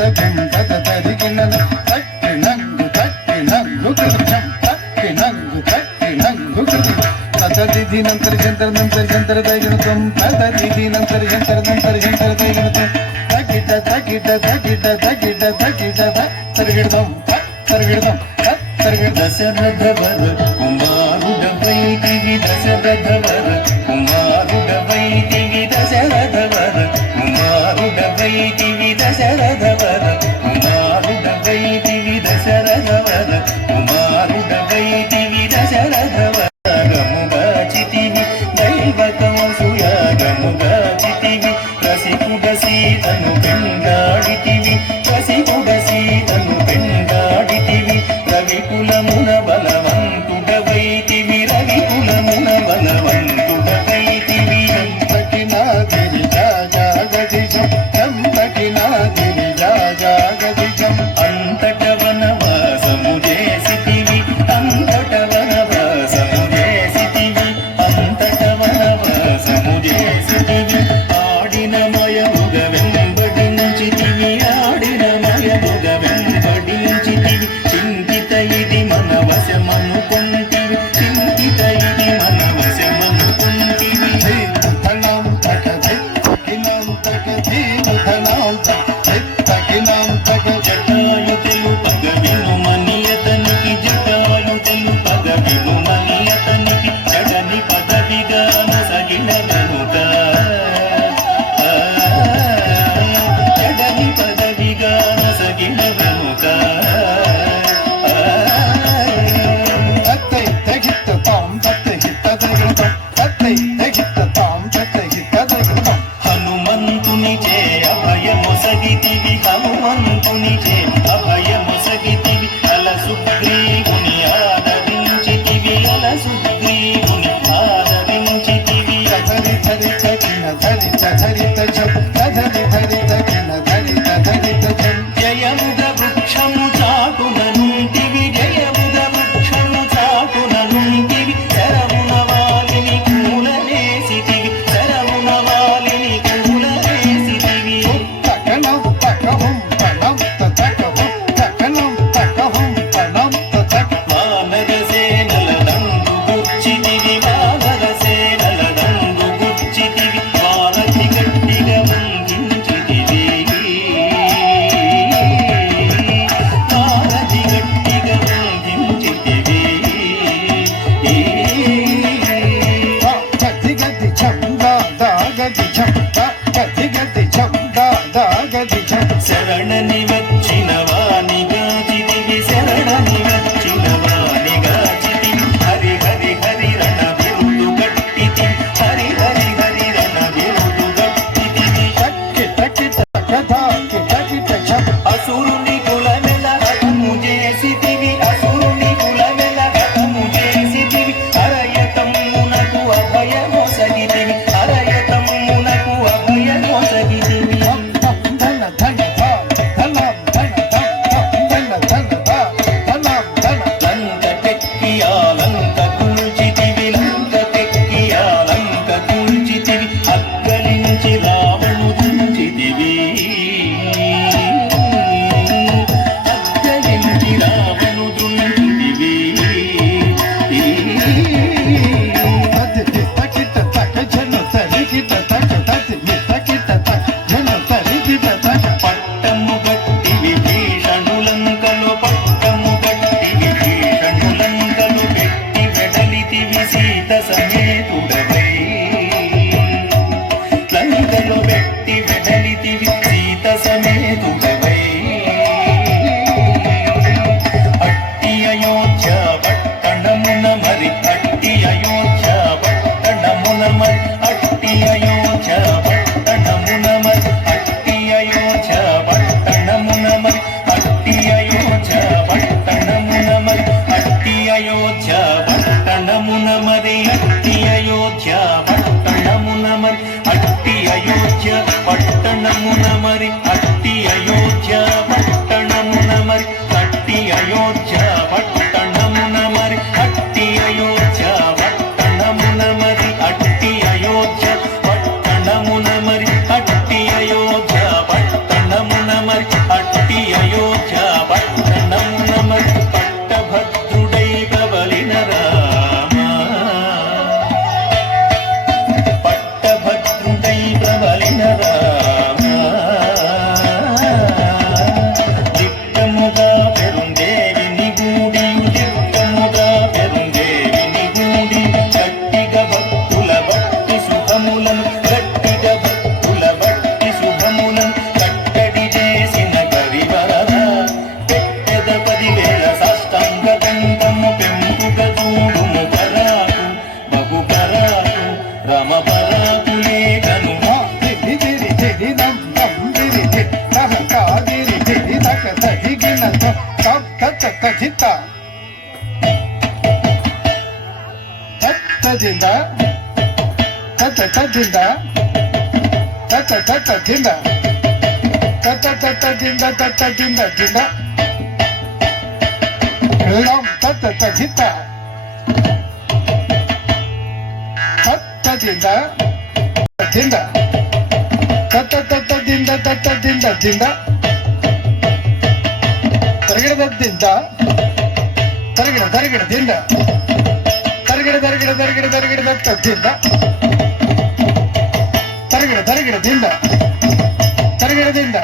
తగం తద తరిగినన తట్టి నంగు కృతం తట్టి నంగు కృతం తదిది నంతర జంతర దైగణతం తదిది నంతర జంతర దైగణతం తగిట తరిగిడతాం దశరథవర కుమారుడవైతివి దశరథవర కుమారుడవైతివి దశరథవర కుమారుడవైతివి దశరథవర కుమారుడవైతివి దశరథవర కుమారుడవైతివి దశరథవర గముగాచితివి దైవకమసుయాగముగాచితివి రసికుడ సీతను పెంగాడితివి రసికుడ సీతను పెంగాడితివి రవికులమున బలవంతుడవైతివి రవికులమున బలవంతుడవైతివి చంపకినాదిరి జాగదిశం చంపకినాదిరి జాగదిశం అంతట వనవాసము చేసితివి అంతట వనవాసము చేసితివి అంతట వనవాసము చేసితివి ఆడిన మయముగ వెంబడించితివి ఆడిన మయముగ వెంబడించితివి చింతిత ఇది మన వశమనుకుంటివి చింతిత ఇది మన వశమనుకుంటివి ధనం తక ధిక్కినం తక ధీధనం తకినం తక జటాయు తెలుపగ వినుమనియతనికి జటాయు తెలుపగ వినుమనియతనికి జడని పదవిగా నొసగిన వెనుక జడని పదవిగా నొసగిన వెనుక హనుమంతుని చే అభయమొసగితివి హనుమంతుని చే అభయమొసగితివి అల సుగ్రీవుని ఆదరించితివి అల సుగ్రీవుని ఆదరించితివి ధరి ధరి తగిన ధరిత ధరిత జం ధరి ధరి తగిన ధరిత ధరిత జం జయముద వృక్షము చాటుననుంటివి జయముద వృక్షము చాటుననుంటివి శరమున వాలిని కూలనేసితివి శరమున వాలిని కూలనేసితివి తకనం తకహం పనం తకహం తకనం తకహం పనం తక వానర సేనల దండు గుర్చితివి వానర సేనల దండు గుర్చితివి వారతి గట్టిగా వంగించితివి వారతి గట్టిగా వంగించితివి గది గది చందా దాగది చందా గది గది చందా దాగది చంద శరణని వచ్చిన వాణిగాచితివి శరణని వచ్చిన వాణిగాచితివి హరి హరి హరి రణ విరుదు గట్టితి హరి హరి హరి రణ విరుదు గట్టితివి అసురుని కులమెల హతము చేసితివి అసురుని కులమెల హతము చేసితివి హరయతమ్మునకు అభయమొసగితివి హరయతమ్మునకు అభయమొసగితివి ధన ధన ధనం ధన ధన ధన లంక తెక్కియాలంక కూల్చితివి లంక తెక్కియాలంక కూల్చితివి అక్కలించి రావణు దంచితివి ದಿಂದ ತತ್ತ ತದ್ದಿಂದ ತತ್ತ ತತ್ತ ದಿಂದ ತತ್ತ ತತ್ತ ದಿಂದ ತತ್ತ ದಿಂದ ದಿಂದ ಲಂ ತತ್ತ ತದ್ದಿತ್ತ ತತ್ತದಿಂದ ದಿಂದ ತತ್ತ ತತ್ತ ದಿಂದ ತತ್ತ ದಿಂದ ದಿಂದ ತರಗಿಡದಿಂದ ತರಗಿಡ ತರಗಿಡದಿಂದ ತರಗಿಡ ತರಗಿಡ ತರಗಿಡ ತರಗಿಡ ತತ್ತದಿಂದ ತರಗಿಡ ತರಗಿಡದಿಂದ ತರಗಿಡದಿಂದ